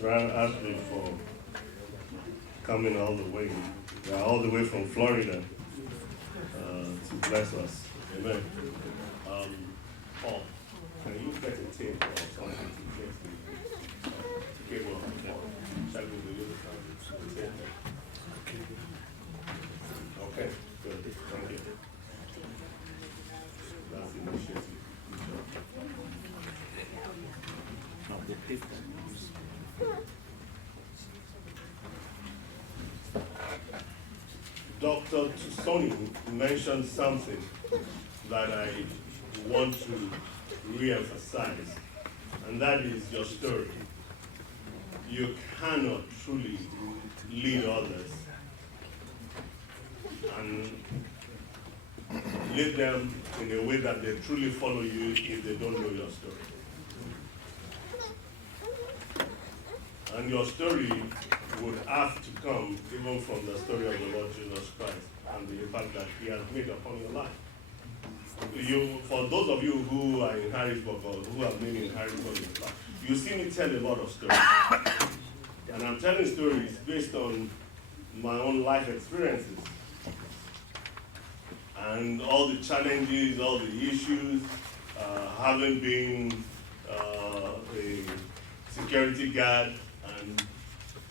Brother Ashley for coming all the way, all the way from Florida to bless us. Amen. Paul, can you get a tape or something to get the cable on the board? Shall we do the tape? Okay, good. Thank you. That's the initiative. Dr. Tusoni mentioned something that I want to re-emphasize, and that is your story. You cannot truly lead others and lead them in a way that they truly follow you if they don't know your story. And your story would have to come even from the story of the Lord Jesus Christ and the impact that He has made upon your life. For those of you who are in Harrisburg or who have been in Harrisburg in the past, you see me tell a lot of stories. And I'm telling stories based on my own life experiences. And all the challenges, all the issues, having been a security guard and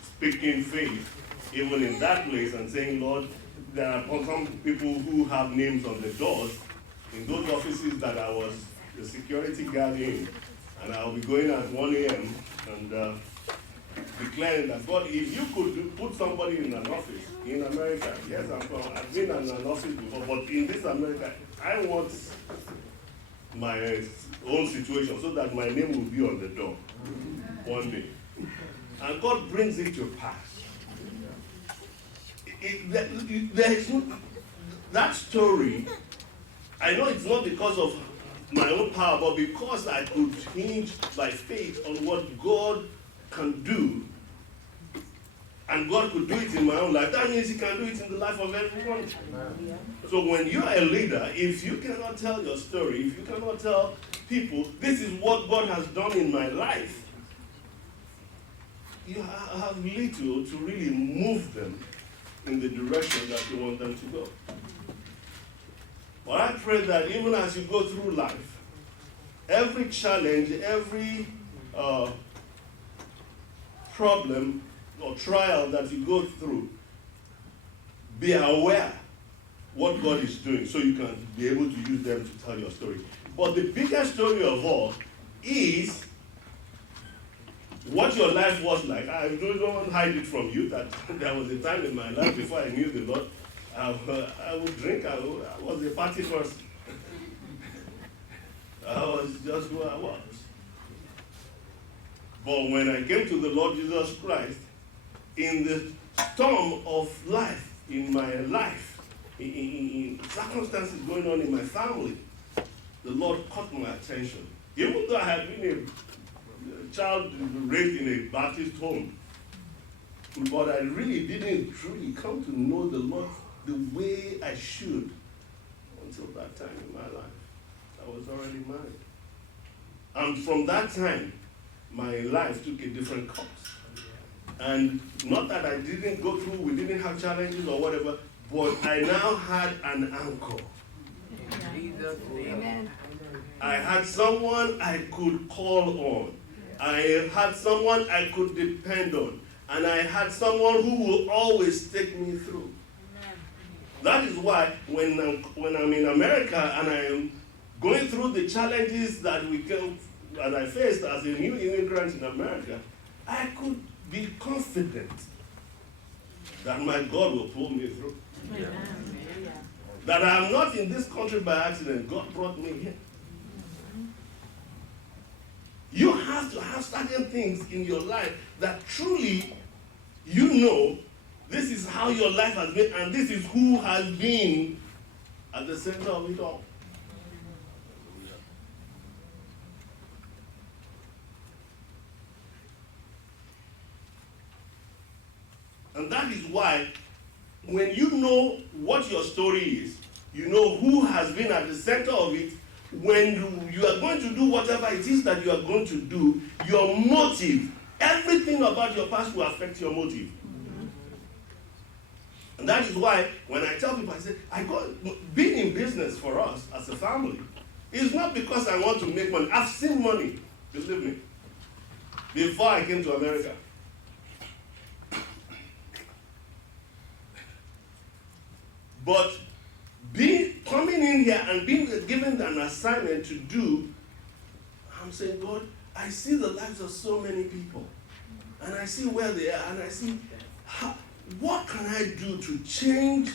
speaking faith, even in that place, and saying, Lord, there are some people who have names on the doors in those offices that I was the security guard in, and I'll be going at 1 a.m. and declaring that, God, if you could put somebody in an office in America, yes, I've been in an office before, but in this America, I want my own situation so that my name will be on the door one day. And God brings it to pass. There is no, that story, I know it's not because of my own power, but because I could hinge by faith on what God can do, and God could do it in my own life, that means He can do it in the life of everyone. So when you are a leader, if you cannot tell your story, if you cannot tell people, this is what God has done in my life, you have little to really move them in the direction that you want them to go. But I pray that even as you go through life, every challenge, every problem or trial that you go through, be aware what God is doing so you can be able to use them to tell your story. But the biggest story of all is what your life was like. I don't hide it from you that there was a time in my life before I knew the Lord, I would drink, I was a party person. I was just who I was. But when I came to the Lord Jesus Christ, in the storm of life, in my life, in circumstances going on in my family, the Lord caught my attention. Even though I had been a child raised in a Baptist home, but I really didn't truly come to know the Lord the way I should until that time in my life. I was already married. And from that time, my life took a different course. And not that I didn't go through, we didn't have challenges or whatever, but I now had an anchor. Amen. I had someone I could call on. I had someone I could depend on. And I had someone who will always take me through. That is why when I'm in America and I am going through the challenges that I faced as a new immigrant in America, I could be confident that my God will pull me through. Amen. That I am not in this country by accident. God brought me here. You have to have certain things in your life that truly you know this is how your life has been and this is who has been at the center of it all. And that is why when you know what your story is, you know who has been at the center of it, when you are going to do whatever it is that you are going to do, your motive Everything about your past will affect your motive. And that is why when I tell people, I say, being in business for us as a family is not because I want to make money. I've seen money, believe me, before I came to America. But coming in here and being given an assignment to do, I'm saying, God, I see the lives of so many people. And I see where they are, and I see what can I do to change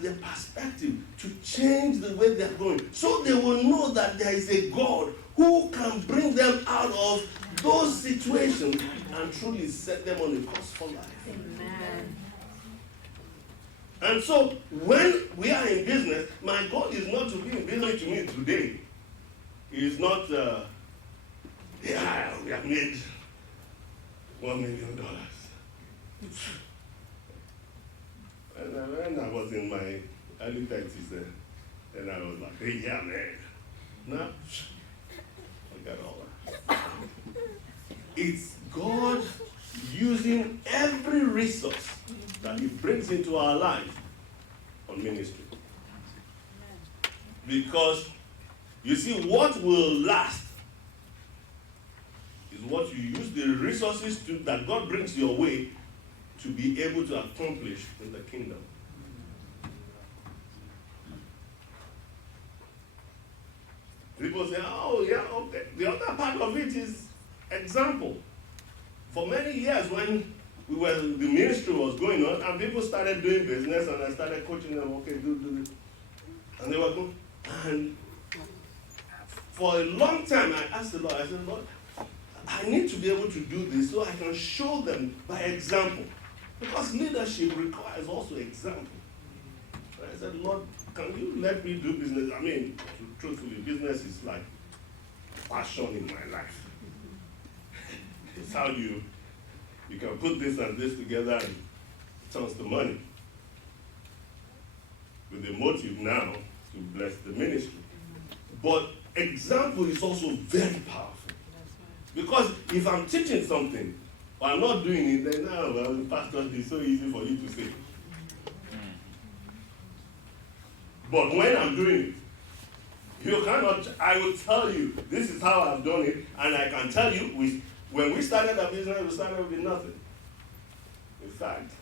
their perspective, to change the way they're going, so they will know that there is a God who can bring them out of those situations and truly set them on a course for life. Amen. And so, when we are in business, my goal is not to be in business to me today. It is not, we have made $1 million. And when I was in my early 30s, and I was like, hey, yeah, man. No, I got all that. It's God using every resource that He brings into our life on ministry. Because, you see, what will last is what you use the resources that God brings your way to be able to accomplish in the kingdom. People say, oh, yeah, okay. The other part of it is example. For many years when the ministry was going on and people started doing business and I started coaching them, okay, do this. And they were going, and for a long time I asked the Lord, I said, Lord, I need to be able to do this so I can show them by example. Because leadership requires also example. And I said, Lord, can you let me do business? I mean, truthfully, business is like passion in my life. It's how you can put this and this together and it turns to money. With the motive now to bless the ministry. But example is also very powerful. Because if I'm teaching something, or I'm not doing it, then well, Pastor, it's so easy for you to say. But when I'm doing it, you cannot, I will tell you, this is how I've done it, and I can tell you, when we started our business, we started with nothing. In fact,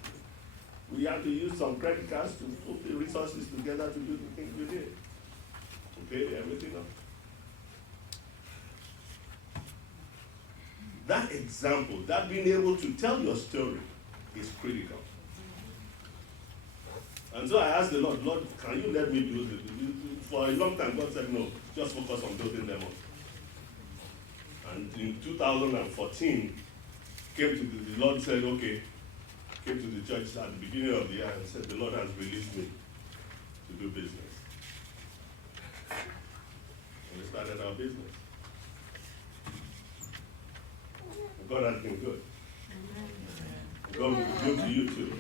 we had to use some credit cards to put the resources together to do the things we did. We paid everything up. That example, that being able to tell your story is critical. And so I asked the Lord, can you let me do this? For a long time, God said, no, just focus on building them up. And in 2014, the Lord said, okay, came to the church at the beginning of the year and said, the Lord has released me to do business. And we started our business. God has been good. God will be good to you too.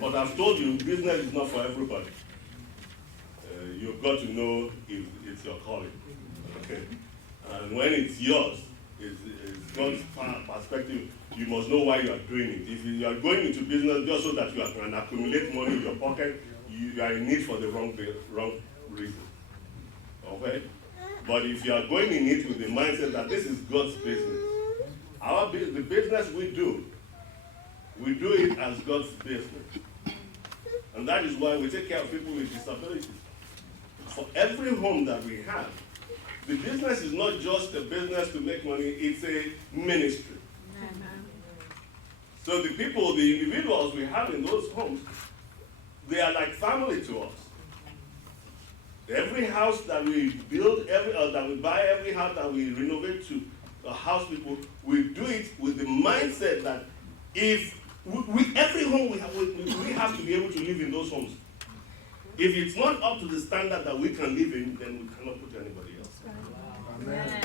But I've told you, business is not for everybody. You've got to know if it's your calling. Okay? And when it's yours, it's God's perspective. You must know why you are doing it. If you are going into business just so that you can accumulate money in your pocket, you are in it for the wrong reason. Okay? But if you are going in it with the mindset that this is God's business, the business we do it as God's business. And that is why we take care of people with disabilities. For every home that we have, the business is not just a business to make money, it's a ministry. So the individuals we have in those homes, they are like family to us. Every house that we build, that we buy, every house that we renovate to house people, we do it with the mindset that if every home we have to be able to live in those homes. If it's not up to the standard that we can live in, then we cannot put anybody else. Amen.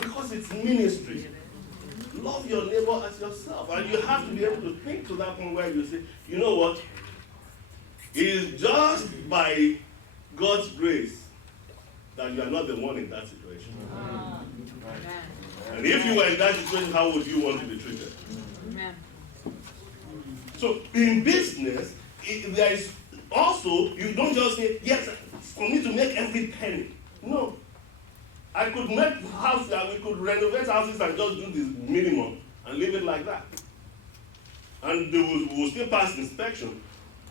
Because it's ministry. Love your neighbor as yourself. And you have to be able to think to that point where you say, you know what? It is just by God's grace that you are not the one in that situation. Amen. And if you were in that situation, how would you want to be treated? Amen. So in business, there is also, you don't just say, yes, for me to make every penny. No. I could make houses, we could renovate houses and just do the minimum and leave it like that. And we will still pass inspection.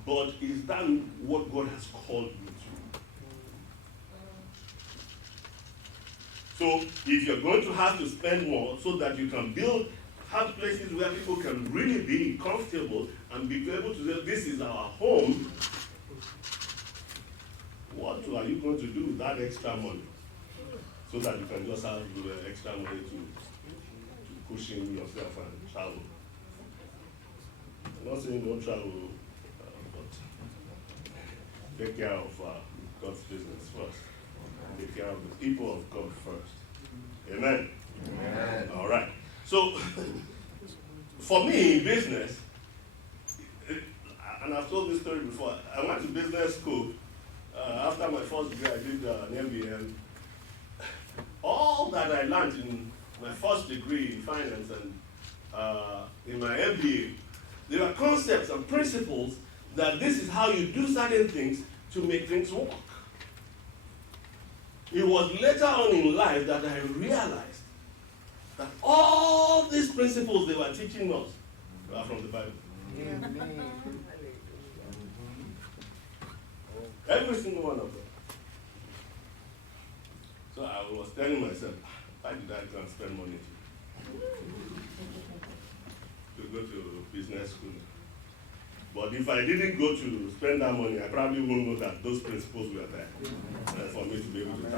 But is that what God has called you to? So if you're going to have to spend more so that you can have places where people can really be comfortable and be able to say, this is our home, what are you going to do with that extra money? So that you can just have extra money to cushion yourself and travel. I'm not saying don't travel, but take care of God's business first. Take care of the people of God first. Amen? Amen. All right. So, for me in business, and I've told this story before, I went to business school. After my first degree, I did an MBA. All that I learned in my first degree in finance and in my MBA, there were concepts and principles that this is how you do certain things to make things work. It was later on in life that I realized that all these principles they were teaching us were from the Bible. Every single one of them. So I was telling myself, why did I go and spend money to go to business school? But if I didn't go to spend that money, I probably wouldn't know that those principles were there for me to be able to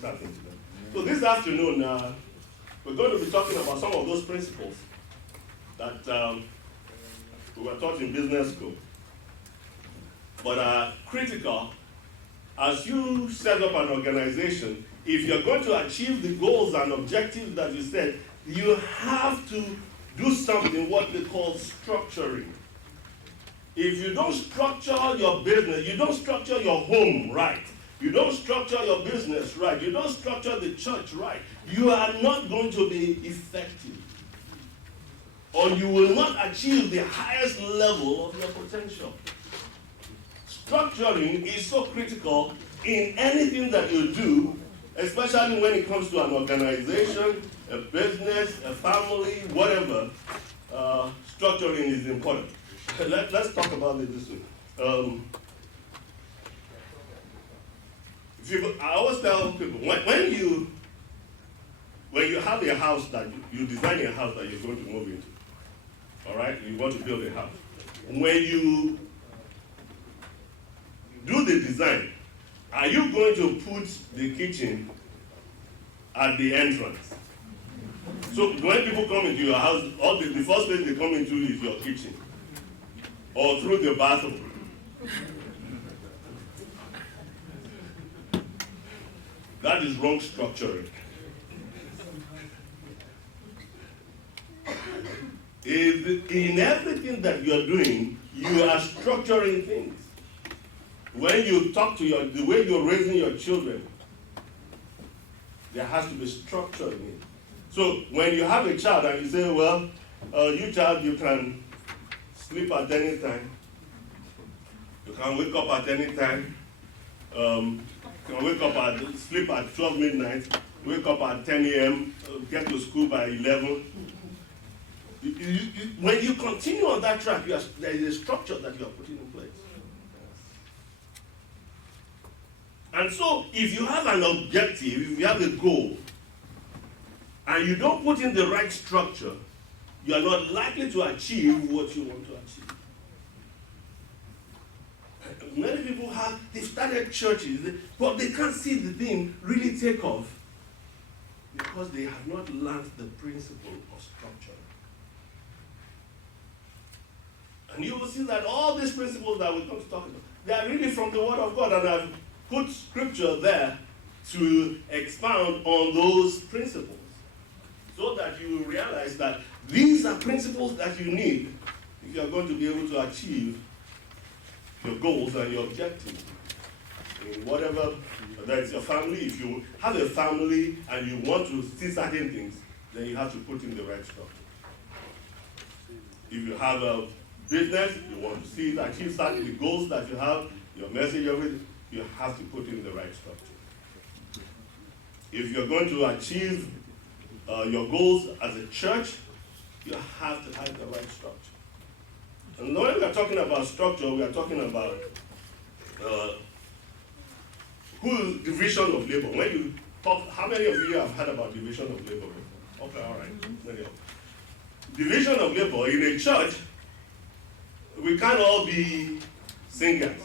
tap into them. So this afternoon, we're going to be talking about some of those principles that we were taught in business school, but are critical as you set up an organization. If you're going to achieve the goals and objectives that you set, you have to do something what they call structuring. If you don't structure your business, you don't structure your home right, you don't structure your business right, you don't structure the church right, you are not going to be effective. Or you will not achieve the highest level of your potential. Structuring is so critical in anything that you do, especially when it comes to an organization, a business, a family, whatever. Structuring is important. Let's talk about it this way. I always tell people, when you have a house that you design a house that you're going to move into, all right, you want to build a house. When you do the design, are you going to put the kitchen at the entrance? So when people come into your house, the first place they come into is your kitchen, or through the bathroom. That is wrong structuring. In everything that you're doing, you are structuring things. When you talk to the way you're raising your children, there has to be structure in it. So when you have a child and you say, well, you child, you can sleep at any time. You can wake up at any time. You can sleep at 12 midnight, wake up at 10 a.m., get to school by 11. When you continue on that track, there is a structure that you are putting in place. And so, if you have an objective, if you have a goal, and you don't put in the right structure, you are not likely to achieve what you want to achieve. Many people they've started churches, but they can't see the thing really take off because they have not learned the principle of structure. And you will see that all these principles that we're going to talk about, they are really from the Word of God, and I've put scripture there to expound on those principles so that you will realize that these are principles that you need if you are going to be able to achieve your goals and your objectives. in whatever, whether it's your family. If you have a family and you want to see certain things, then you have to put in the right structure. If you have a business, you want to see it achieve certain the goals that you have, your message, everything, you have to put in the right structure. If you're going to achieve your goals as a church, you have to have the right structure. And when we are talking about structure, we are talking about division of labor. When you talk, how many of you have heard about division of labor? Okay, all right. Many of you. Division of labor in a church, we can't all be singers.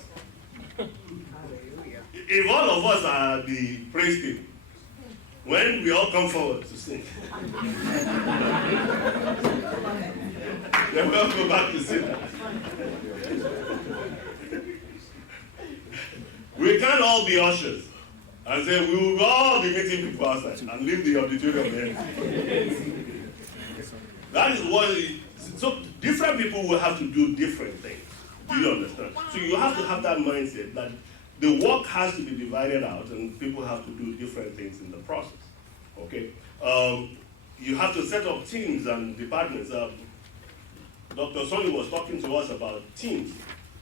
If all of us are the praise team, when we all come forward to sing, then we all go back to sing. We can't all be ushers and say we will all be meeting people outside and leave the auditorium empty. That is what. So different people will have to do different things. Do you understand? So you have to have that mindset that the work has to be divided out and people have to do different things in the process. Okay? You have to set up teams and departments. Dr. Sonny was talking to us about teams.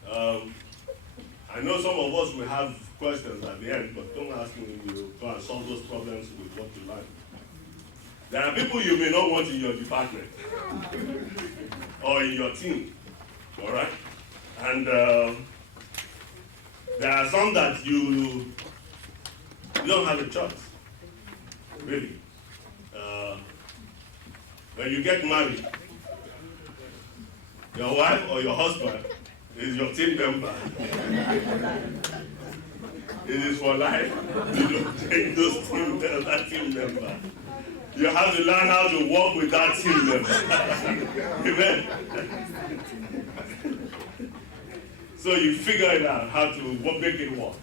I know some of us will have questions at the end, but don't ask me, we'll go and solve those problems with what you learn. There are people you may not want in your department or in your team, all right? And there are some that you don't have a choice, really. When you get married, your wife or your husband is your team member. It is for life. You don't take that team member. You have to learn how to work with that team member. Amen. So you figure it out how to make it work.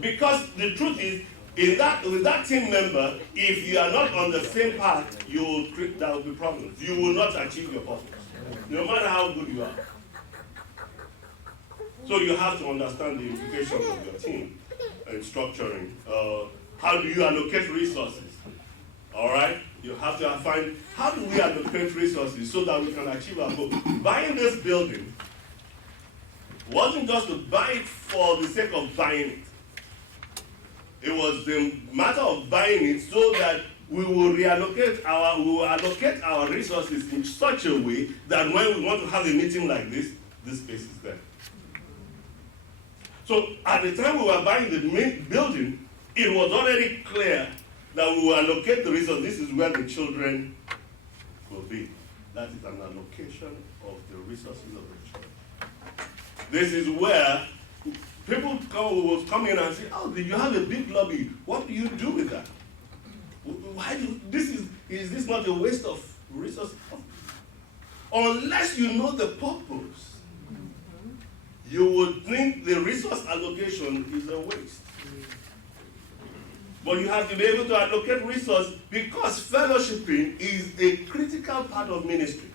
Because the truth is, with that team member, if you are not on the same path, there will be problems. You will not achieve your purpose, no matter how good you are. So you have to understand the implications of your team and structuring. How do you allocate resources? All right? You have to find, how do we allocate resources so that we can achieve our goal? Buying this building wasn't just to buy it for the sake of buying it. It was the matter of buying it so that we will allocate our resources in such a way that when we want to have a meeting like this space is there. So at the time we were buying the main building, it was already clear that we will allocate the resources. This is where the children will be. That is an allocation of the resources of the church. This is where people will come in and say, oh, you have a big lobby. What do you do with that? Is this not a waste of resources? Unless you know the purpose, you would think the resource allocation is a waste. But you have to be able to allocate resources because fellowshipping is a critical part of ministry.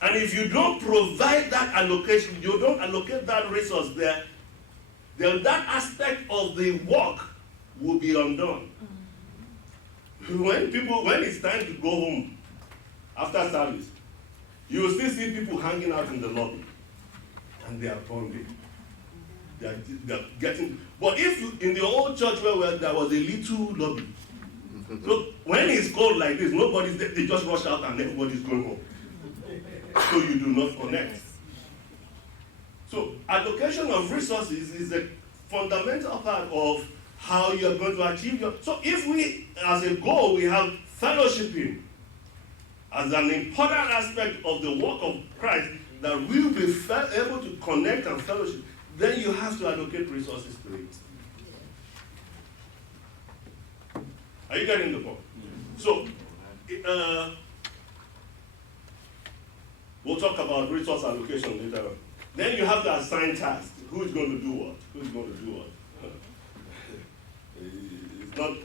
And if you don't provide that allocation, you don't allocate that resource there, then that aspect of the work will be undone. When it's time to go home after service, you will still see people hanging out in the lobby, and they are bonding. They are getting. But if in the old church where there was a little lobby, so when it's cold like this, nobody's there, they just rush out and everybody's going home. So you do not connect. So allocation of resources is a fundamental part of how you're going to achieve your. So if we, as a goal, we have fellowshipping as an important aspect of the work of Christ, that we will be able to connect and fellowship, then you have to allocate resources to it. Are you getting the point? So, we'll talk about resource allocation later on. Then you have to assign tasks. Who is going to do what? Who is going to do what? It's not.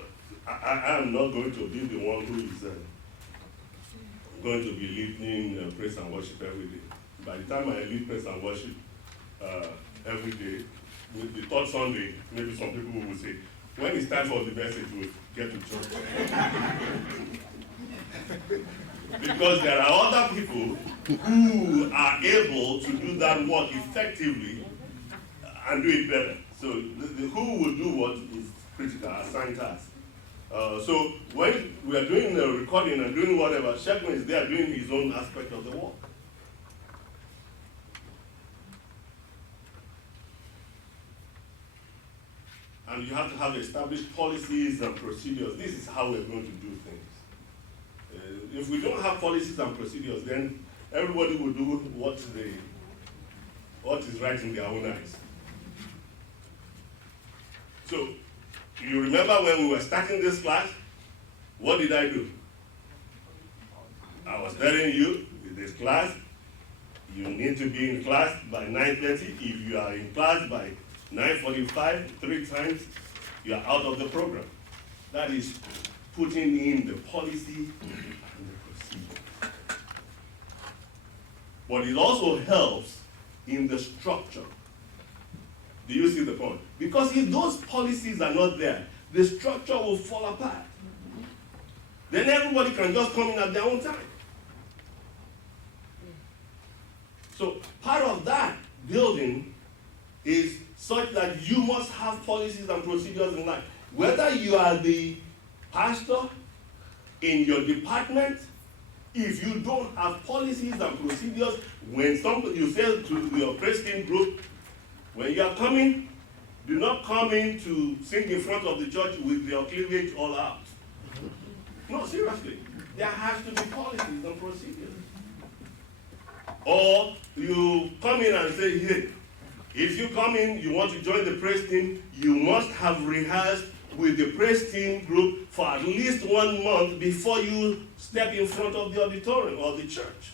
I am not going to be the one who is going to be leading praise and worship every day. By the time I lead praise and worship every day, with the third Sunday, maybe some people will say, when it's time for the message, we'll get to church. Because there are other people who are able to do that work effectively and do it better. So the who will do what is critical, assigned task. So when we are doing the recording and doing whatever, Shepherd is there doing his own aspect of the work. And you have to have established policies and procedures. This is how we're going to do things. If we don't have policies and procedures, then everybody will do what is right in their own eyes. So, you remember when we were starting this class, what did I do? I was telling you, in this class, you need to be in class by 9:30. If you are in class by 9:45, 3 times, you are out of the program. That is putting in the policy and the procedure. But it also helps in the structure. Do you see the point? Because if those policies are not there, the structure will fall apart. Then everybody can just come in at their own time. So part of that building is such that you must have policies and procedures in life. Whether you are the pastor in your department, if you don't have policies and procedures, when you say to your praise team group, when you are coming, do not come in to sing in front of the church with your cleavage all out. No, seriously. There has to be policies and procedures. Or you come in and say, hey, if you come in, you want to join the praise team, you must have rehearsed with the praise team group for at least 1 month before you step in front of the auditorium or the church.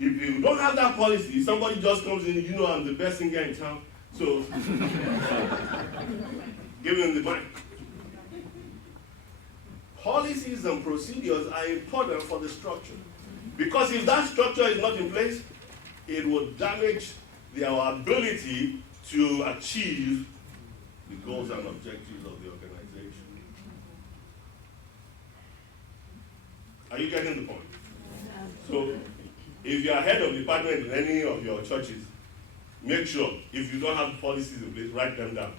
If you don't have that policy, somebody just comes in, you know I'm the best singer in town, so give him the mic. Policies and procedures are important for the structure. Because if that structure is not in place, it will damage our ability to achieve the goals and objectives of the organization. Are you getting the point? So, if you are head of department in any of your churches, make sure, if you don't have policies in place, write them down.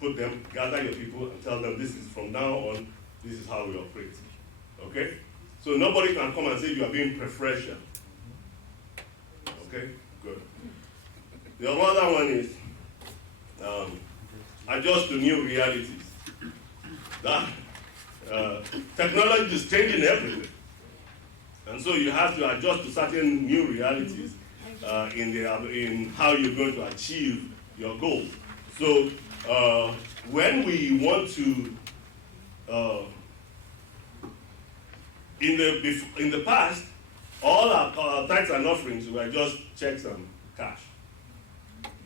Put them, gather your people, and tell them this is from now on, this is how we operate. Okay? So nobody can come and say you are being preferential. Okay? Good. The other one is adjust to new realities. That technology is changing everything. And so you have to adjust to certain new realities in how you're going to achieve your goals. So when we want to, in the past, all our tithes and offerings were just checks and cash.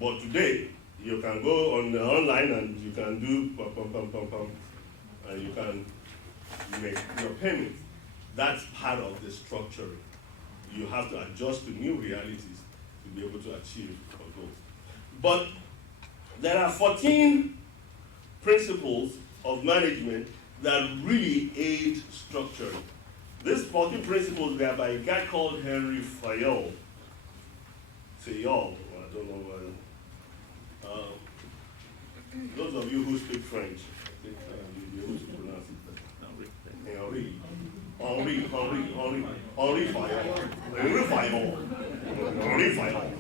But today, you can go on online and you can do and you can make your payments. That's part of the structuring. You have to adjust to new realities to be able to achieve your goals. But there are 14 principles of management that really aid structuring. These 14 principles are by a guy called Henry Fayol. Fayol, I don't know whether. Those of you who speak French, I think you'll be able to pronounce it. Henry Fayol. Henry Fayol.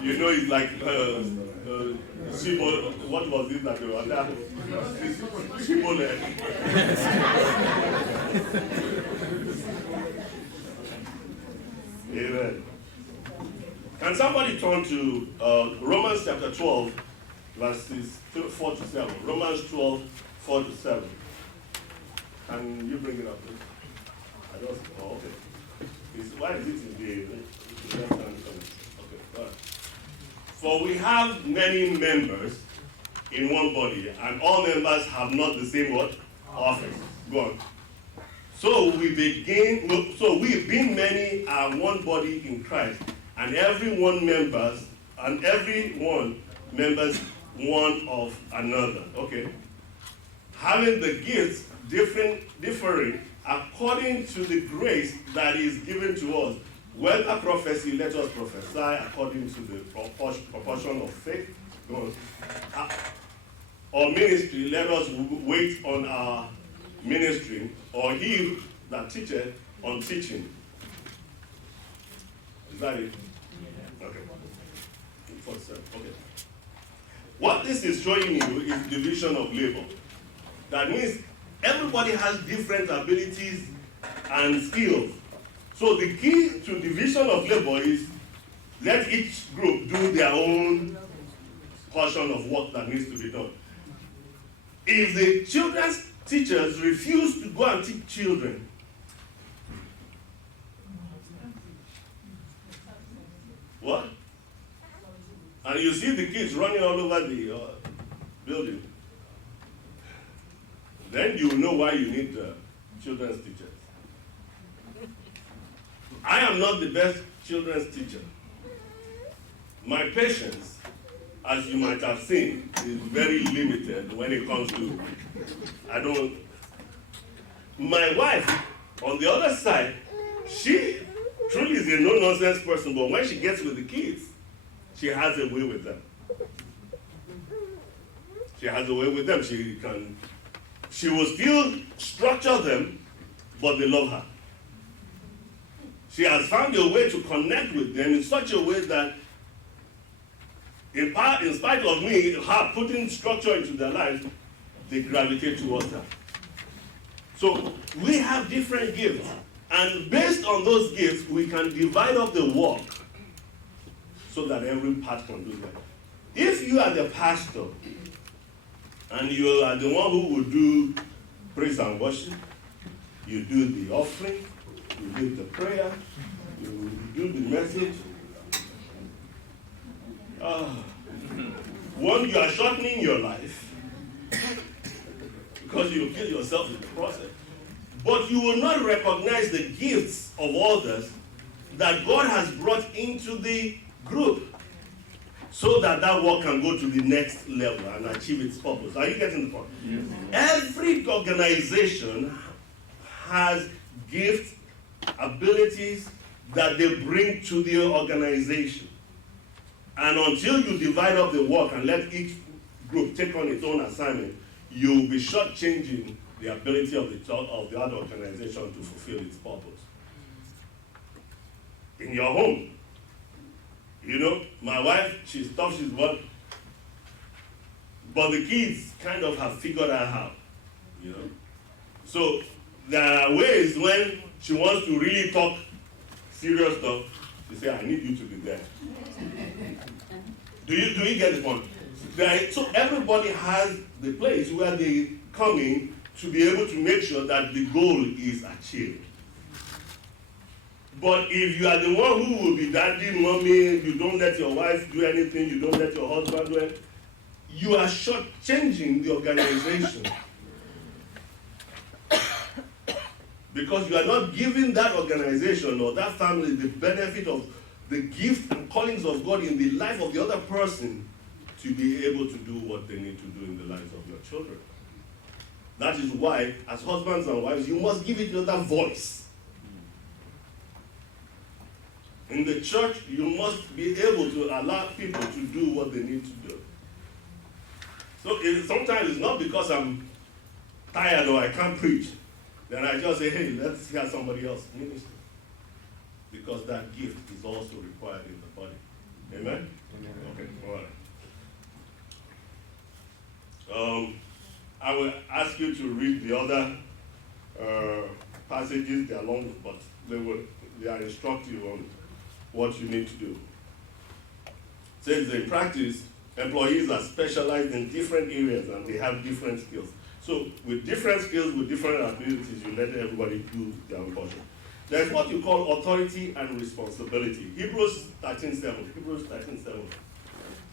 You know, it's like what was it that they were there? Amen. Can somebody turn to Romans chapter 12, verses 4 to 7. Romans 12, 4 to 7. Can you bring it up, please? Okay. Why is it in the left hand corner? Okay, all right. For we have many members in one body, and all members have not the same what? Office. Go on. So we being many are one body in Christ, and every one members and every one members one of another. Okay? Having the gifts differing according to the grace that is given to us. Whether prophecy, let us prophesy according to the proportion of faith. Or ministry, let us wait on our ministry, or he that teacheth on teaching. Is that it? Okay. 47. Okay. What this is showing you is division of labor. That means everybody has different abilities and skills. So the key to division of labor is let each group do their own portion of work that needs to be done. If the children's teachers refuse to go and teach children, what? And you see the kids running all over the building, then you know why you need children's teachers. I am not the best children's teacher. My patience, as you might have seen, is very limited when it comes to, my wife, on the other side, she truly is a no-nonsense person, but when she gets with the kids, she has a way with them. She has a way with them. She will still structure them, but they love her. She has found a way to connect with them in such a way that in spite of me, her putting structure into their lives, they gravitate towards her. So we have different gifts. And based on those gifts, we can divide up the work so that every part can do that. If you are the pastor and you are the one who will do praise and worship, you do the offering, you do the prayer, you do the message. One, you are shortening your life because you will kill yourself in the process. But you will not recognize the gifts of others that God has brought into the group so that that work can go to the next level and achieve its purpose. Are you getting the point? Yes. Every organization has gifts, abilities that they bring to the organization. And until you divide up the work and let each group take on its own assignment, you will be shortchanging the ability of the other organization to fulfill its purpose. In your home, my wife, she's tough, she's what, but the kids kind of have figured out how, So there are ways when she wants to really talk serious stuff, she say, I need you to be there. Do you get the point? So everybody has the place where they come in to be able to make sure that the goal is achieved. But if you are the one who will be daddy, mommy, you don't let your wife do anything, you don't let your husband do it, you are shortchanging the organization. Because you are not giving that organization or that family the benefit of the gift and callings of God in the life of the other person to be able to do what they need to do in the lives of your children. That is why, as husbands and wives, you must give it another voice. In the church, you must be able to allow people to do what they need to do. So sometimes it's not because I'm tired or I can't preach. Then I just say, hey, let's hear somebody else minister. Because that gift is also required in the body. Amen? Amen. Okay, all right. I will ask you to read the other passages. They are long, but they are instructive on what you need to do. It says in practice, employees are specialized in different areas and they have different skills. So with different skills, with different abilities, you let everybody do their own portion. There's what you call authority and responsibility. Hebrews 13:7. Hebrews 13:7.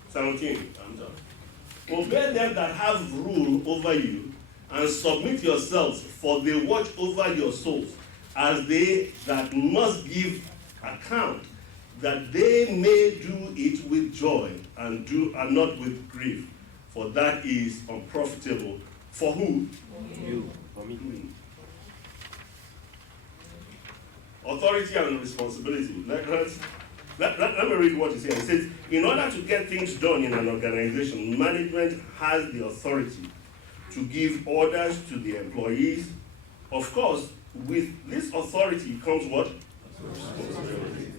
17. I'm sorry. Obey them that have rule over you, and submit yourselves, for they watch over your souls, as they that must give account, that they may do it with joy and not with grief, for that is unprofitable. For who? You. For me. Authority and responsibility. Let me read what it says. It says, in order to get things done in an organization, management has the authority to give orders to the employees. Of course, with this authority comes what? Responsibility.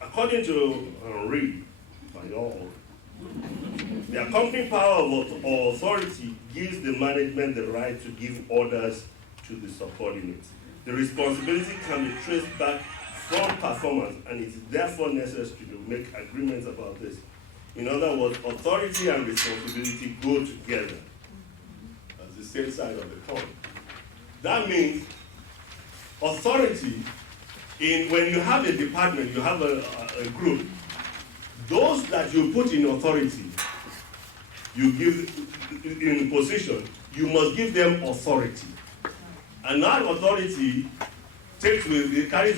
According to Reed, by all, the accompanying power or authority gives the management the right to give orders to the subordinates. The responsibility can be traced back from performance, and it is therefore necessary to make agreements about this. In other words, authority and responsibility go together as the same side of the coin. That means authority, when you have a department, you have a group, those that you put in authority, you give in position, you must give them authority. And that authority carries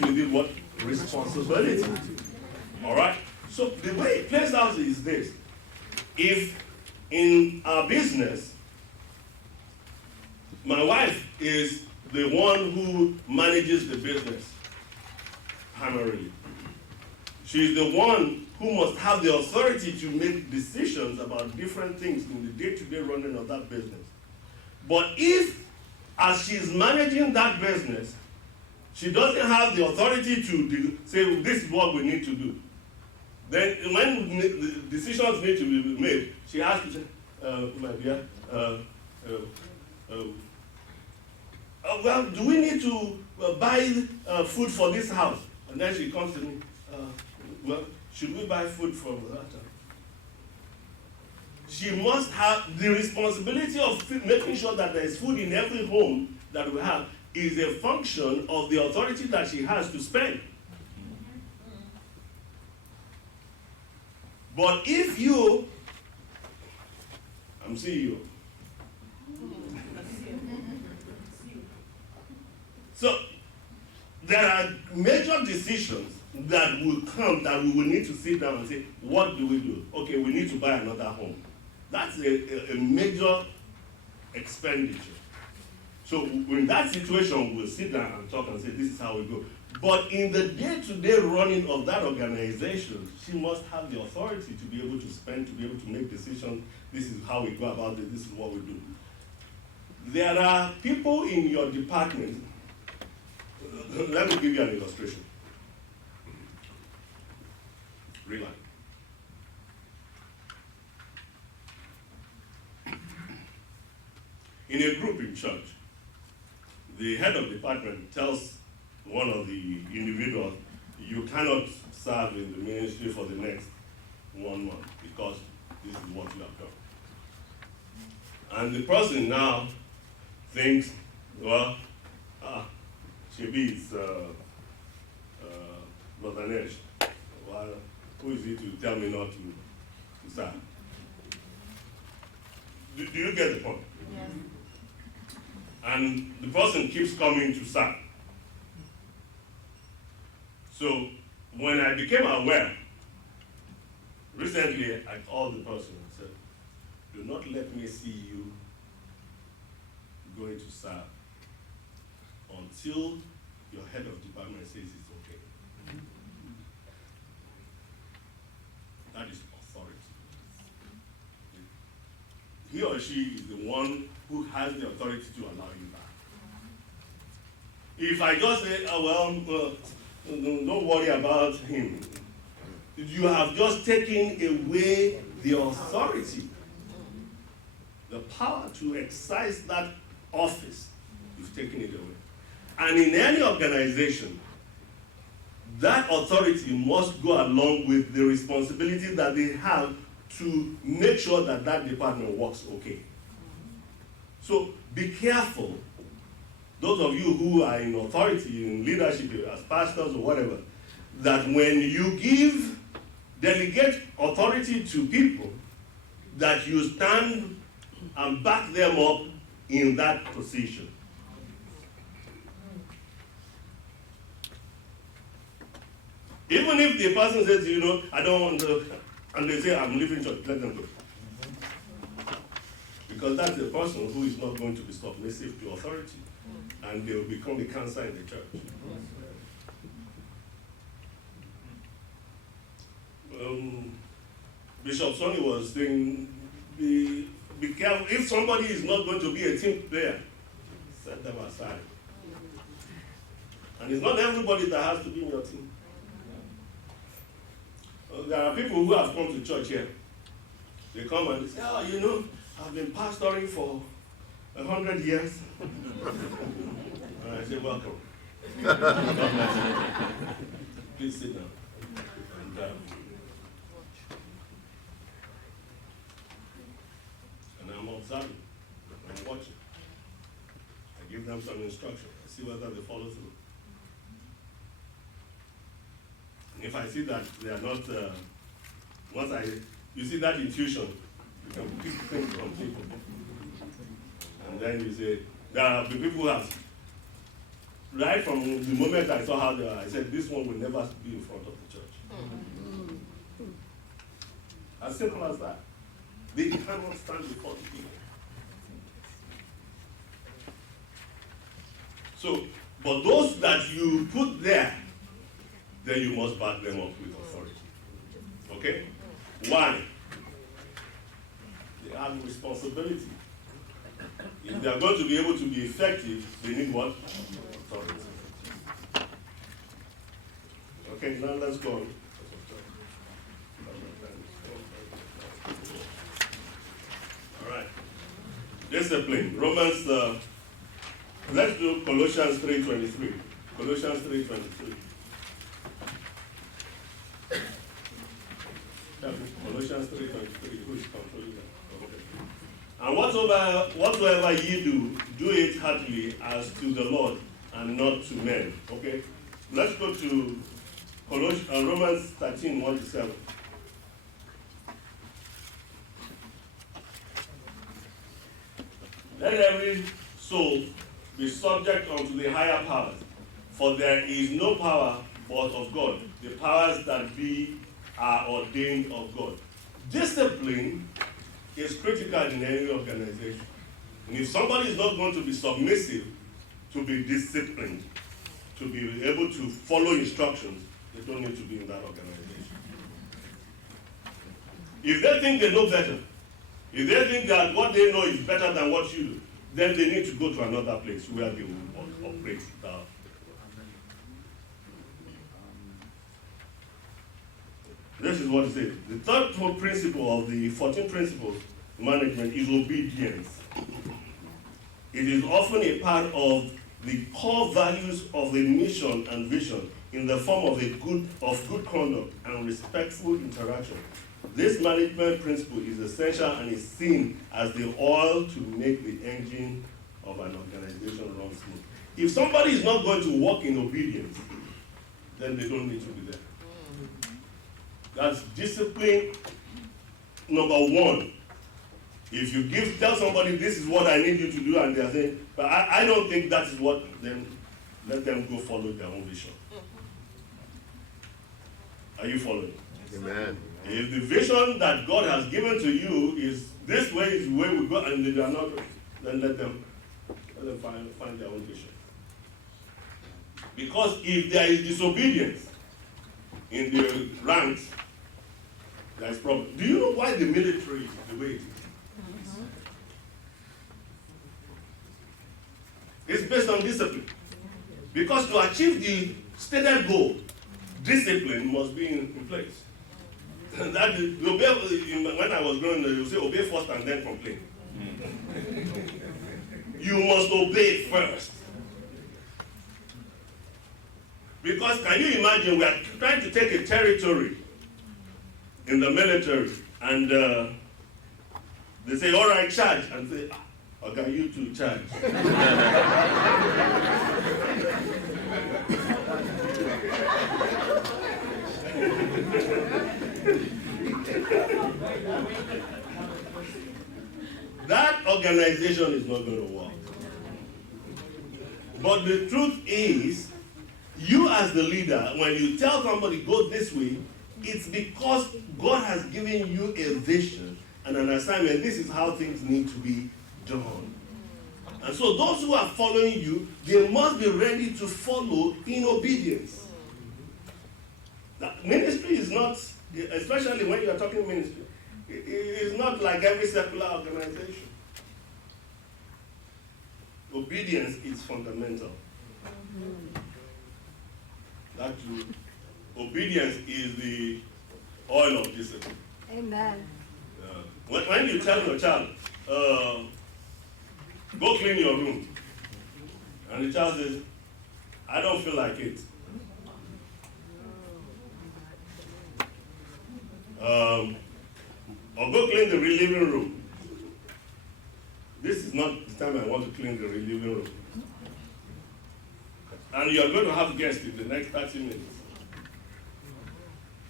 with it what? Responsibility. All right? So the way it plays out is this. If in our business, my wife is the one who manages the business primarily. She's the one who must have the authority to make decisions about different things in the day-to-day running of that business. But if, as she's managing that business, she doesn't have the authority to say, this is what we need to do, then when the decisions need to be made, she has to say, my dear, well, do we need to buy food for this house? And then she comes to me, well, should we buy food from that? She must have the responsibility of making sure that there is food in every home that we have is a function of the authority that she has to spend. But if you, I'm CEO. So there are major decisions that will come that we will need to sit down and say, what do we do? Okay, we need to buy another home. That's a major expenditure. So in that situation, we'll sit down and talk and say, this is how we go. But in the day-to-day running of that organization, she must have the authority to be able to spend, to be able to make decisions. This is how we go about it. This is what we do. There are people in your department. Let me give you an illustration. Real life. In a group in church, the head of department tells one of the individuals, you cannot serve in the ministry for the next 1 month because this is what you have done. And the person now thinks, well, Shebi is Brother Nesh. Well, who is he to tell me not to serve? Do you get the point? Yes. And the person keeps coming to serve. So when I became aware, recently I called the person and said, do not let me see you going to serve until your head of department says it's okay. That is authority. He or she is the one who has the authority to allow you back. If I just say, oh, well, don't worry about him, you have just taken away the authority, the power to exercise that office. You've taken it away. And in any organization, that authority must go along with the responsibility that they have to make sure that that department works okay. So be careful, those of you who are in authority, in leadership, as pastors or whatever, that when you delegate authority to people, that you stand and back them up in that position. Even if the person says, I don't want to, and they say, I'm leaving church, let them go. Because that's the person who is not going to be submissive to authority. And they will become a cancer in the church. Bishop Sonny was saying, be careful. If somebody is not going to be a team player, set them aside. And it's not everybody that has to be in your team. There are people who have come to church here. They come and they say, I've been pastoring for 100 years. And I say, welcome. God bless you. Please sit down. And I'm observing. I'm watching. I give them some instruction. I see whether they follow through. And if I see that they are not, you see that intuition, you can pick things from people. And then you say, there are people who have, right from the moment I saw how they are, I said, this one will never be in front of the church. As simple as that. They cannot stand before the people. So, but those that you put there, then you must back them up with authority. Okay? Why? They have responsibility. If they are going to be able to be effective, they need what? Authority. Okay, now let's go on. All right. Discipline. Romans, let's do Colossians 3:23. Colossians 3:23. Colossians 3:23. Who is controlling that? Okay. And whatsoever ye do, do it heartily as to the Lord and not to men. Okay? Let's go to Romans 13:1-7. Let every soul be subject unto the higher powers, for there is no power but of God. The powers that be are ordained of God. Discipline is critical in any organization. And if somebody is not going to be submissive, to be disciplined, to be able to follow instructions, they don't need to be in that organization. If they think they know better, if they think that what they know is better than what you do, then they need to go to another place where they will operate that. This is what it says. The third principle of the 14 principles management is obedience. It is often a part of the core values of a mission and vision in the form of good conduct and respectful interaction. This management principle is essential and is seen as the oil to make the engine of an organization run smooth. If somebody is not going to walk in obedience, then they don't need to be there. That's discipline number one. If you tell somebody this is what I need you to do, and they are saying, but I don't think that is what, then let them go follow their own vision. Are you following? Amen. If the vision that God has given to you is this way is the way we go, and they are not, then let them find their own vision. Because if there is disobedience in the ranks, there is problem. Do you know why the military is the way it is? It's based on discipline. Because to achieve the stated goal, discipline must be in place. That is, when I was growing up, you say obey first and then complain. You must obey first. Because can you imagine, we are trying to take a territory in the military, and they say, all right, charge, and say, okay, you two charge. That organization is not going to work. But the truth is, you as the leader, when you tell somebody go this way, it's because God has given you a vision and an assignment. This is how things need to be done. And so those who are following you, they must be ready to follow in obedience. Now, ministry is not, especially when you are talking ministry, it is not like every secular organization. Obedience is fundamental. Obedience is the oil of discipline. Amen. When you tell your child, go clean your room, and the child says, I don't feel like it. Or go clean the living room. This is not the time I want to clean the living room. And you are going to have guests in the next 30 minutes.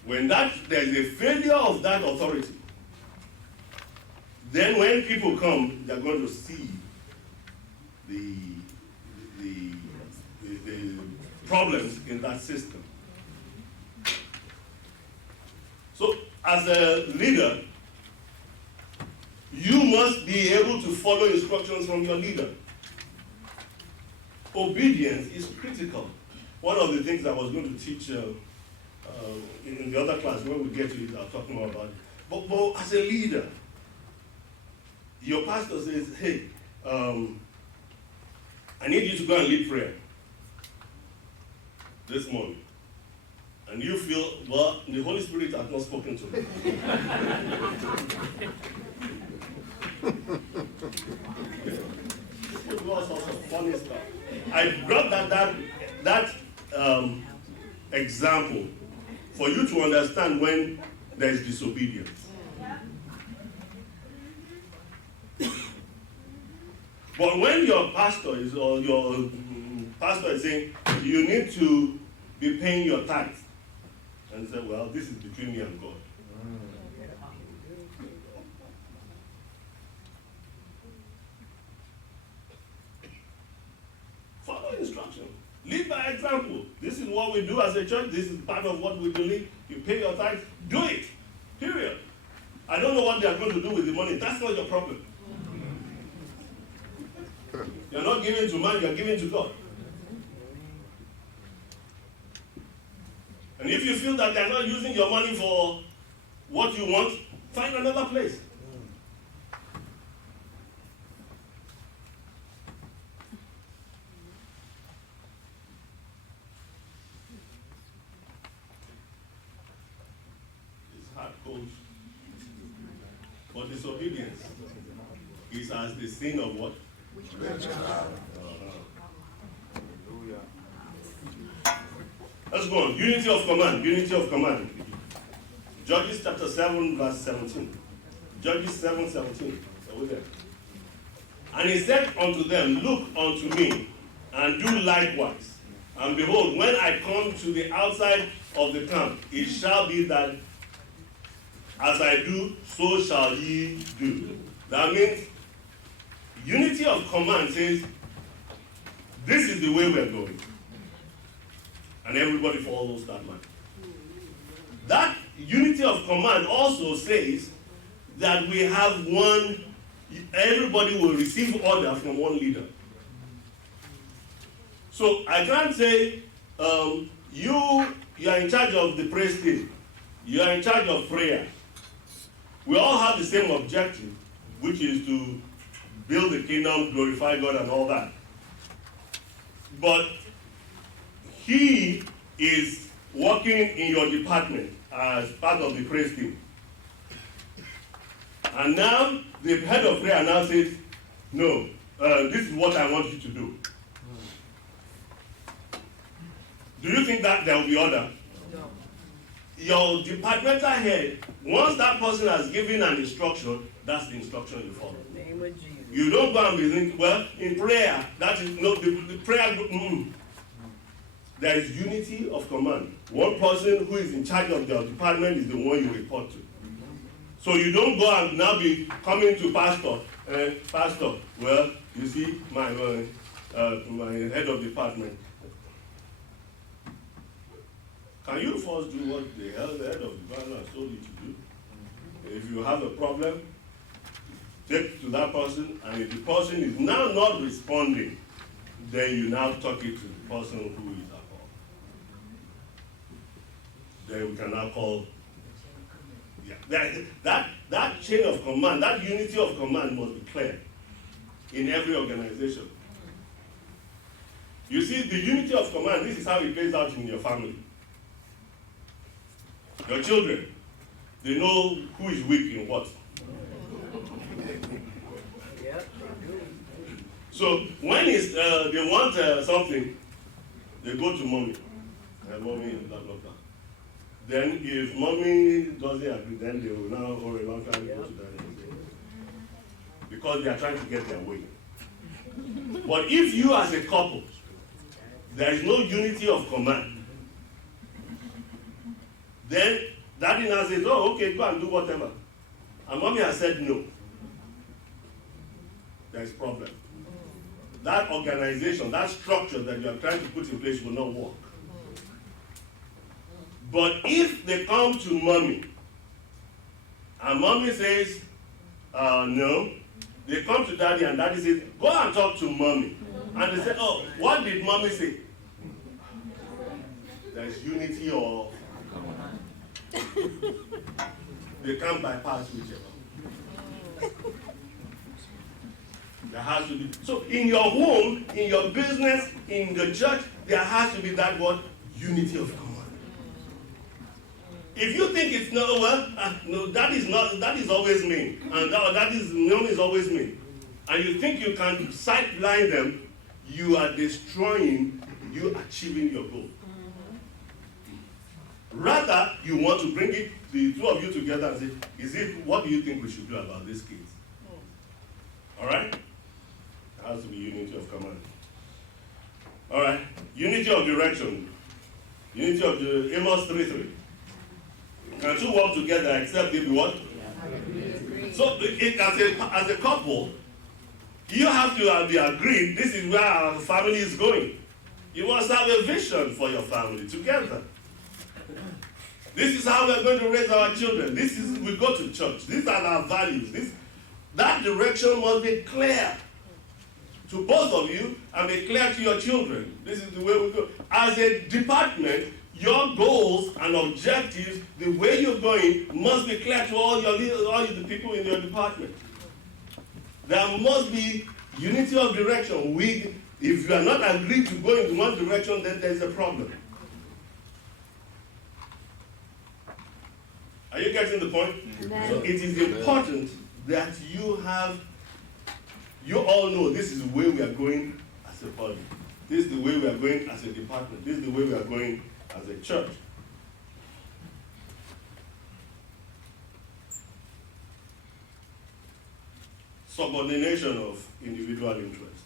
When there's a failure of that authority, then when people come, they're going to see the problems in that system. So, as a leader, you must be able to follow instructions from your leader. Obedience is critical. One of the things I was going to teach in the other class, when we get to it, I'll talk more about it. But as a leader, your pastor says, hey, I need you to go and lead prayer this morning. And you feel, well, the Holy Spirit has not spoken to me. All sorts of funny stuff. I brought that example for you to understand when there is disobedience. But when your pastor is saying you need to be paying your tithes, and say, well, this is between me and God. Follow instruction. Lead by example. This is what we do as a church. This is part of what we believe. You pay your tithes, do it. Period. I don't know what they are going to do with the money. That's not your problem. You're not giving to man, you're giving to God. And if you feel that they're not using your money for what you want, find another place. It's hard, coach. But disobedience is as the sin of what? Let's go on. Unity of command. Unity of command. Judges chapter 7, verse 17. Judges 7:17. Over there. And he said unto them, look unto me, and do likewise. And behold, when I come to the outside of the camp, it shall be that as I do, so shall ye do. That means unity of command says, this is the way we're going. And everybody follows that man. That unity of command also says that we have one, everybody will receive order from one leader. So I can't say, you are in charge of the praise team. You are in charge of prayer. We all have the same objective, which is to build the kingdom, glorify God and all that. But he is working in your department as part of the praise team. And now the head of prayer now says, no, this is what I want you to do. Do you think that there will be order? No. Your departmental head, once that person has given an instruction, that's the instruction you follow. In the name of Jesus. You don't go and be thinking, well, in prayer, that is no the prayer group. There is unity of command. One person who is in charge of their department is the one you report to. So you don't go and now be coming to pastor. Pastor, well, you see, my head of department. Can you first do what the hell the head of the family has told you to do? If you have a problem, take it to that person, and if the person is now not responding, then you now talk it to the person who is at fault. Then we can now call, that chain of command, that unity of command must be clear in every organization. You see, the unity of command, this is how it plays out in your family. Your children, they know who is weak in what. So when they want something, they go to mommy. Mommy, blah, blah, blah. Then if mommy doesn't agree, then they will now go to that. Because they are trying to get their way. But if you as a couple, there is no unity of command, then daddy now says, oh, okay, go and do whatever. And mommy has said no. There's a problem. That organization, that structure that you are trying to put in place will not work. But if they come to mommy, and mommy says, no, they come to daddy and daddy says, go and talk to mommy. And they say, oh, what did mommy say? There's unity of... They can't bypass whichever. There has to be. So in your home, in your business, in the church, there has to be that word, unity of command. If you think it's not, well, no, that is always me. And that is known is always me. And you think you can sideline them, you are destroying you achieving your goal. Rather, you want to bring it, the two of you together and say, what do you think we should do about this case? All right? There has to be unity of command. All right? Unity of direction. Unity of the Amos 3:3. Can two work together except they be what? So, as a couple, you have to be agreed, this is where our family is going. You must have a vision for your family together. This is how we're going to raise our children. We go to church. These are our values. That direction must be clear to both of you and be clear to your children. This is the way we go. As a department, your goals and objectives, the way you're going, must be clear to all the people in your department. There must be unity of direction. If you are not agreed to go in one direction, then there's a problem. Are you getting the point? Amen. So it is important that you all know this is the way we are going as a body. This is the way we are going as a department. This is the way we are going as a church. Subordination of individual interest.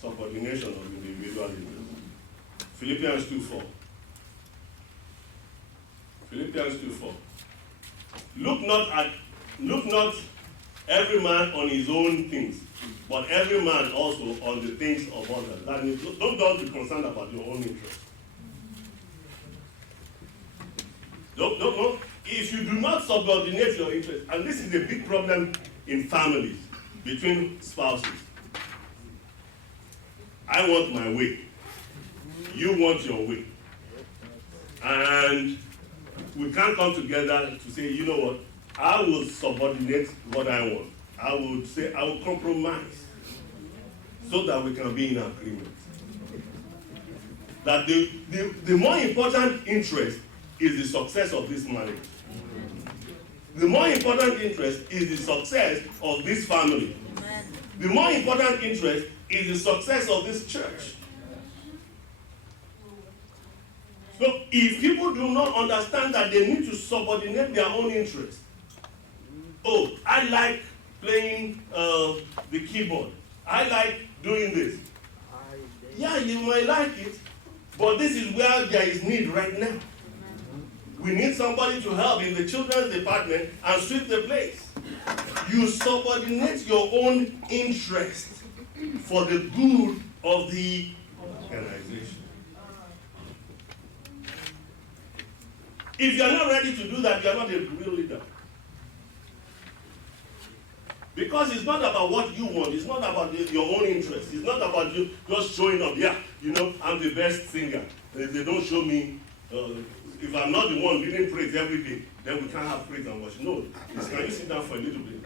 Subordination of individual interest. Philippians 2:4. Philippians 2:4. Look not every man on his own things, but every man also on the things of others. That means don't be concerned about your own interest. Don't. If you do not subordinate your interest, and this is a big problem in families, between spouses. I want my way. You want your way. And we can't come together to say, you know what, I will subordinate what I want. I will compromise so that we can be in agreement. That the more important interest is the success of this marriage. The more important interest is the success of this family. The more important interest is the success of this church. So if people do not understand that they need to subordinate their own interest. Oh, I like playing the keyboard. I like doing this. Yeah, you might like it, but this is where there is need right now. We need somebody to help in the children's department and sweep the place. You subordinate your own interest for the good of the organization. If you are not ready to do that, you are not a real leader. Because it's not about what you want. It's not about your own interest. It's not about you just showing up. Yeah, I'm the best singer. If they don't show me, if I'm not the one leading praise every day, then we can't have praise and worship. No, can you sit down for a little bit?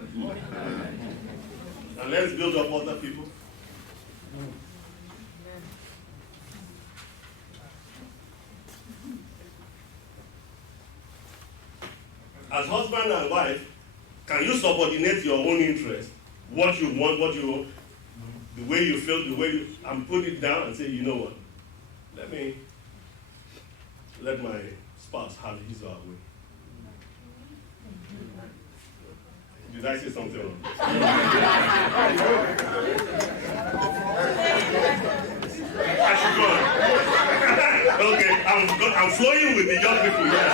And let's build up other people. As husband and wife, can you subordinate your own interest, what you want, the way you feel, and put it down and say, you know what, let my spouse have his or her way. Did I say something wrong? I should go on. Okay, I'm flowing with the young people here.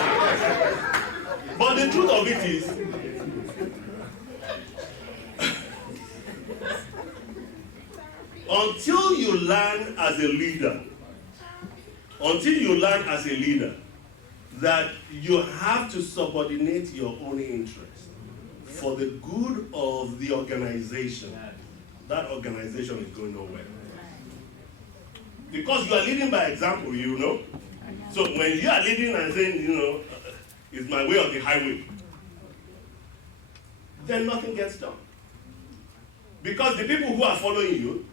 But the truth of it is, until you learn as a leader, that you have to subordinate your own interest for the good of the organization, that organization is going nowhere. Because you are leading by example, So when you are leading and saying, it's my way or the highway, then nothing gets done. Because the people who are following you,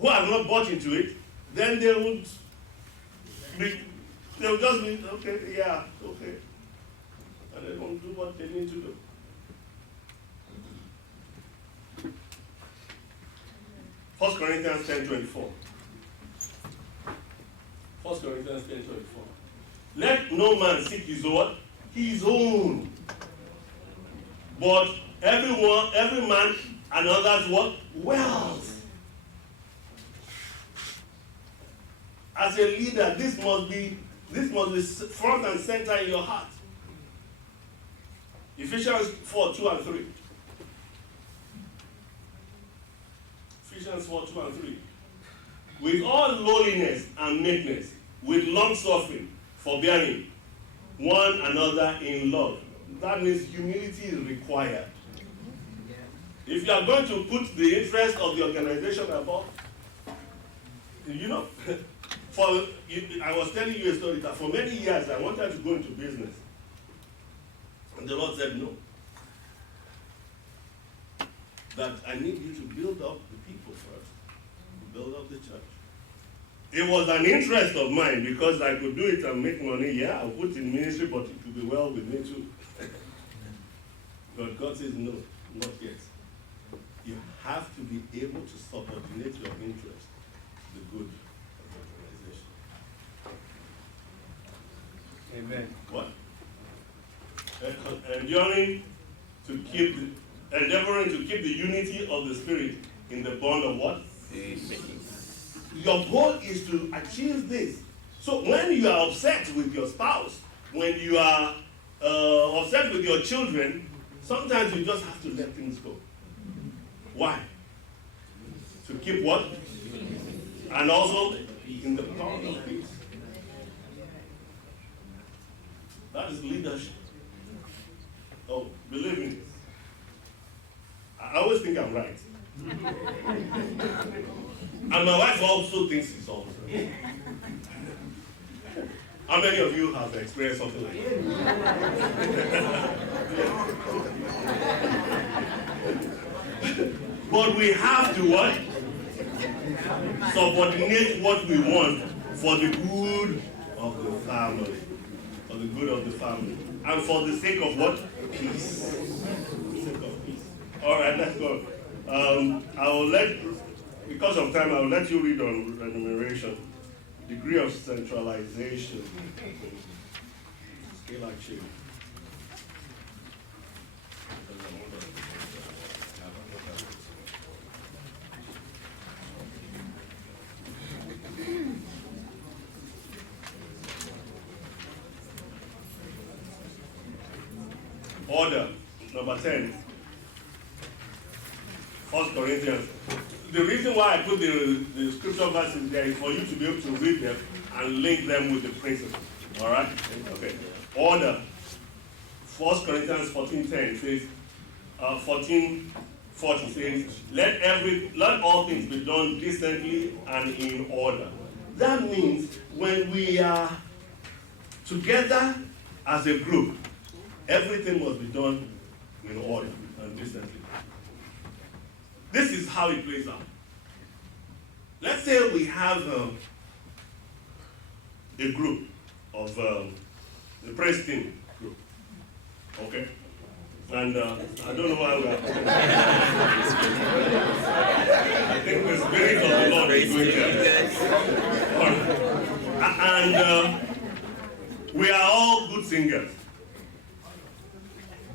who have not bought into it, then they will just be, okay, yeah, okay. And they won't do what they need to do. First Corinthians 10:24. First Corinthians 10:24. Let no man seek his own. But every man another's what? Wealth. As a leader, this must be front and center in your heart. Ephesians 4:2-3. Ephesians 4:2-3. With all lowliness and meekness, with long suffering, forbearing one another in love. That means humility is required. If you are going to put the interest of the organization above, I was telling you a story that for many years I wanted to go into business. And the Lord said no. That I need you to build up the people first. Build up the church. It was an interest of mine because I could do it and make money. Yeah, I'll put in ministry, but it will be well with me too. But God says no, not yet. You have to be able to subordinate your interest to the good of the organization. Amen. What? Endeavoring to keep the unity of the Spirit in the bond of what? Amen. Your goal is to achieve this. So when you are upset with your spouse, when you are upset with your children, sometimes you just have to let things go. Why? To keep what? And also in the bond of peace. That is leadership. Oh, believe me. I always think I'm right. And my wife also thinks it's also. How many of you have experienced something like that? But we have to what? Subordinate what we want for the good of the family. For the good of the family. And for the sake of what? Peace. For the sake of peace. All right, let's go. Because of time, I will let you read on remuneration. Degree of centralization. Scale action. Order. Number 10. 1 Corinthians. The reason why I put the scripture verses there is for you to be able to read them and link them with the principle. All right? Okay. Order. 1 Corinthians 14:10 says, 14:40 says, let all things be done decently and in order. That means when we are together as a group, everything must be done in order and decently. This is how it plays out. Let's say we have a group of the praise team group, okay? And I don't know why we are. I think the Spirit of the Lord is with us. And we are all good singers.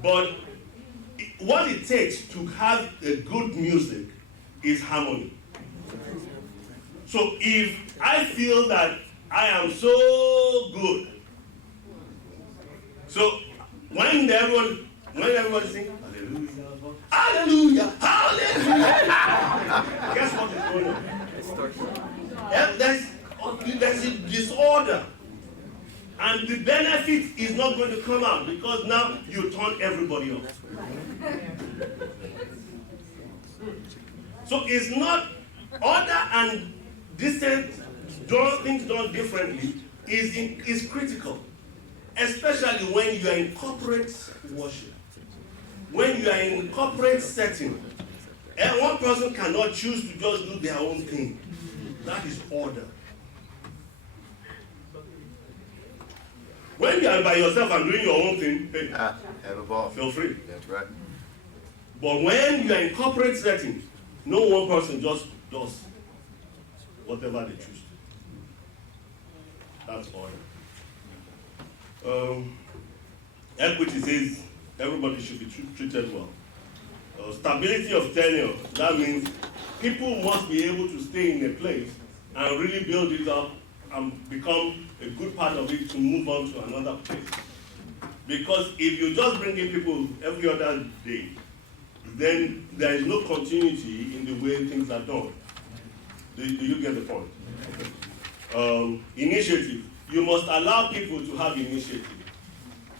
But what it takes to have a good music is harmony. So if I feel that I am so good, so when everybody sings, hallelujah, hallelujah, hallelujah, guess what is going on? There's a disorder. And the benefit is not going to come out because now you turn everybody off. So it's not order and decent, things done differently is critical. Especially when you are in corporate worship. When you are in corporate setting. And one person cannot choose to just do their own thing. That is order. When you are by yourself and doing your own thing, hey, have a ball. Feel free. That's right. But when you are in corporate settings, no one person just does whatever they choose to. That's order. Equity says everybody should be treated well. Stability of tenure, that means people must be able to stay in a place and really build it up and become a good part of it to move on to another place. Because if you just bring in people every other day, then there is no continuity in the way things are done. Do you get the point? Initiative. You must allow people to have initiative.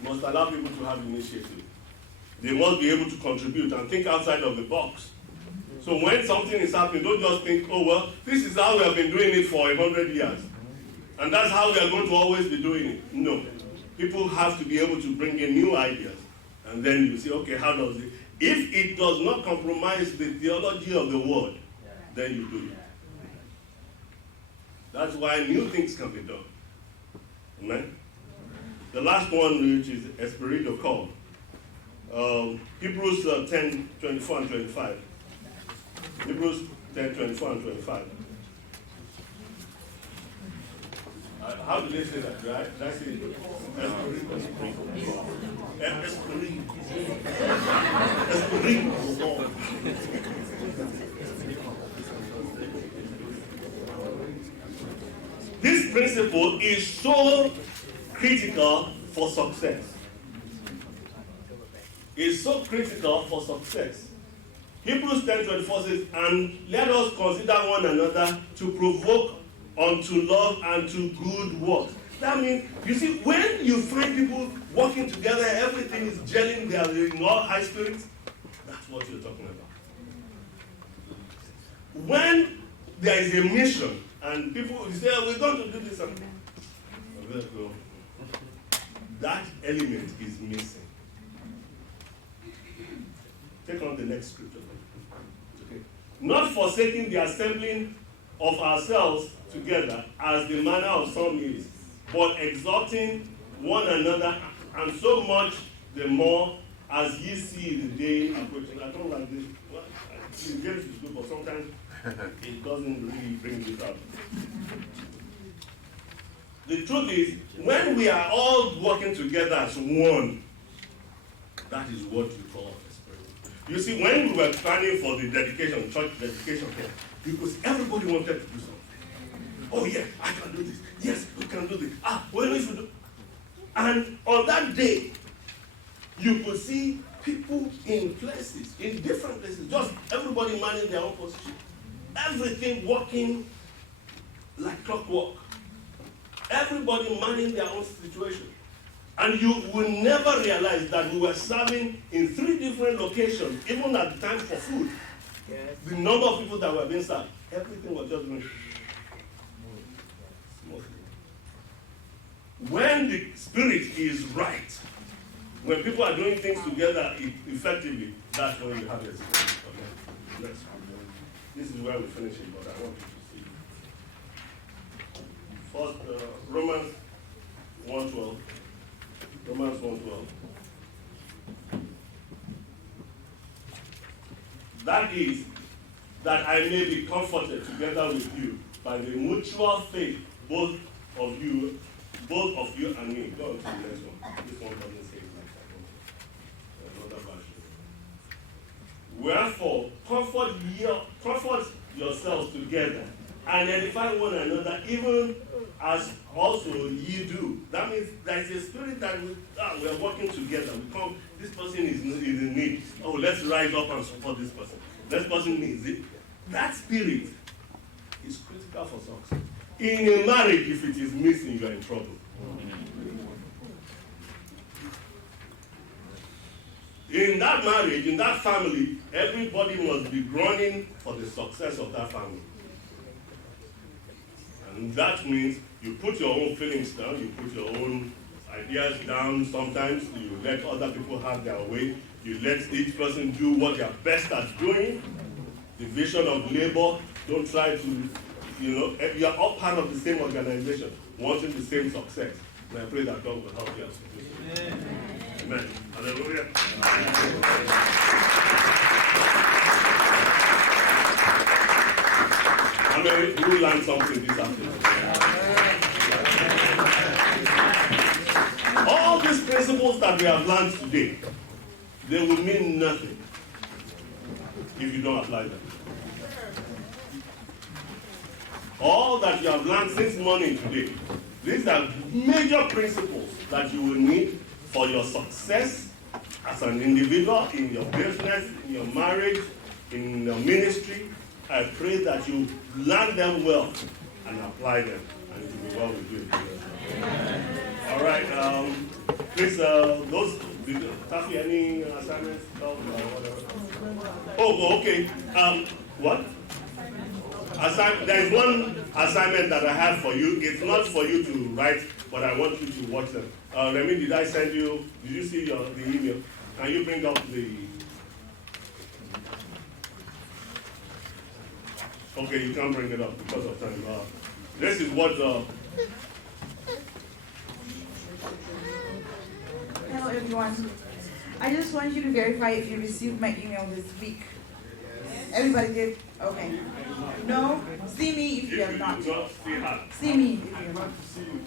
You must allow people to have initiative. They must be able to contribute and think outside of the box. So when something is happening, don't just think, oh, well, this is how we have been doing it for 100 years. And that's how we are going to always be doing it. No. People have to be able to bring in new ideas. And then you say, okay, how does it? If it does not compromise the theology of the word, then you do it. That's why new things can be done. Amen? The last one, which is Espirito call. Hebrews 10, 24 and 25. Hebrews 10, 24 and 25. How do they say that? Did I say it? Espirito. This principle is so critical for success. It's so critical for success. Hebrews 10:24 says, and let us consider one another to provoke unto love and to good works. That means, you see, when you find people working together, everything is gelling, they are in all high spirits, that's what you're talking about. When there is a mission, and people say, oh, we're going to do this, and that element is missing. Take on the next scripture. Okay. Not forsaking the assembling of ourselves together as the manner of some is, but exhorting one another, and so much the more as ye see the day approaching. I don't like this. Well, James is good, but sometimes it doesn't really bring this up. The truth is, when we are all working together as one, that is what you call the Spirit. You see, when we were planning for the dedication, church dedication here, because everybody wanted to do something. Oh yeah, I can do this. Yes, we can do this. When we should do. And on that day, you could see people in places, in different places, just everybody managing their own position. Everything working like clockwork. Everybody managing their own situation. And you will never realize that we were serving in 3 different locations, even at the time for food. Yes. The number of people that were being served, everything was just going smoothly. When the spirit is right, when people are doing things together effectively, that's when you have a spirit. Okay? Next. This is where we finish it, but I want you to see. First, Romans 1:12. Romans 1:12. That is, that I may be comforted together with you by the mutual faith, both of you and me. Go on to the next one. This one doesn't say it like that. Another version. Wherefore, comfort yourselves together and edify one another, even as also ye do. That means there is a spirit that we are working together. We come, this person is in need. Oh, let's rise up and support this person. This person needs it. That spirit is critical for success. In a marriage, if it is missing, you are in trouble. In that marriage, in that family, everybody must be running for the success of that family. And that means you put your own feelings down, you put your own ideas down. Sometimes you let other people have their way. You let each person do what they are best at doing. Division of labor. Don't try to, you are all part of the same organization, wanting the same success. And I pray that God will help you. Amen. Amen. Hallelujah. I mean, we will learn something this afternoon. All these principles that we have learned today, they will mean nothing if you don't apply them. All that you have learned since morning today, these are major principles that you will need for your success as an individual, in your business, in your marriage, in your ministry. I pray that you learn them well and apply them, and it will be well with you. All right, please, those, Taffy, any assignments? No, whatever. Oh, okay. What? There is one assignment that I have for you. It's not for you to write, but I want you to watch them. Remy, did I send you? Did you see the email? Can you bring up the? Okay, you can't bring it up because of time. This is what. Hello, everyone. I just want you to verify if you received my email this week. Everybody did? Okay. No? See me if you have not. See me if you have not.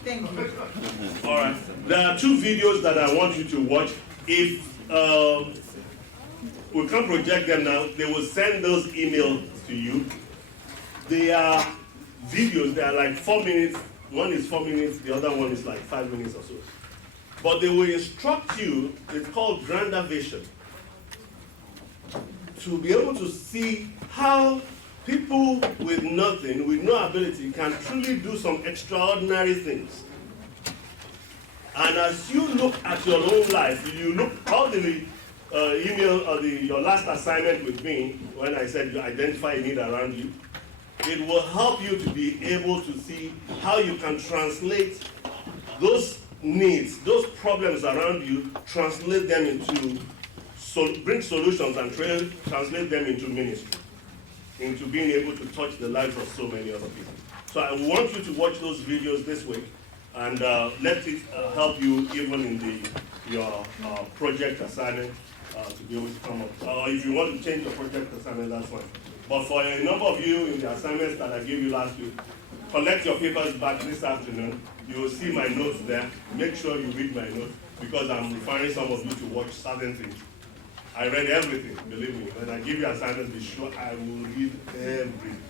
Thank you. All right. There are 2 videos that I want you to watch. If we can't project them now, they will send those emails to you. They are videos. They are like 4 minutes. One is 4 minutes. The other one is like 5 minutes or so. But they will instruct you. It's called Grander Vision, to be able to see how people with nothing, with no ability, can truly do some extraordinary things. And as you look at your own life, you look all the email or your last assignment with me, when I said you identify a need around you, it will help you to be able to see how you can translate those needs, those problems around you, translate them into, bring solutions and translate them into ministry, into being able to touch the lives of so many other people. So I want you to watch those videos this week, and let it help you even in your project assignment to be able to come up. If you want to change your project assignment, that's fine. But for a number of you in the assignments that I gave you last week, collect your papers back this afternoon. You will see my notes there. Make sure you read my notes, because I'm requiring some of you to watch certain things. I read everything, believe me. When I give you assignments, be sure I will read everything.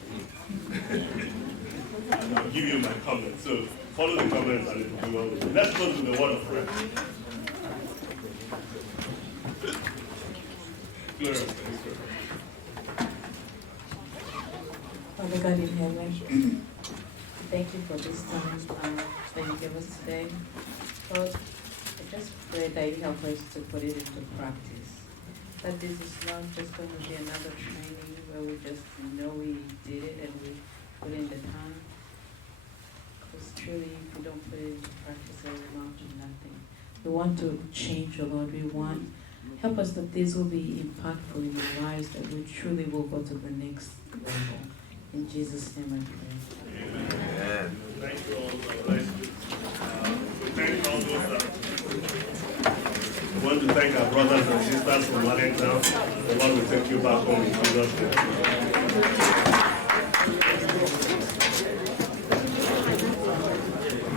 And I'll give you my comments. So follow the comments and it will be well with you. Let's go to the word of prayer. Father God in heaven, thank you for this time that you give us today. Lord, I just pray that you help us to put it into practice. That this is not just going to be another training where we just know we did it and we put in the time. Because truly, if we don't put it into practice, it will amount to nothing. We want to change, O Lord. We want, help us that this will be impactful in our lives, that we truly will go to the next level. In Jesus' name I pray. Amen. Thank you all. God bless you. We thank all those we want to thank our brothers and sisters from Wellington. The Lord will take you back home in Jesus' name.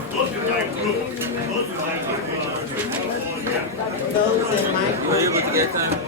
Those in my group, Those in my group. You were able to get time?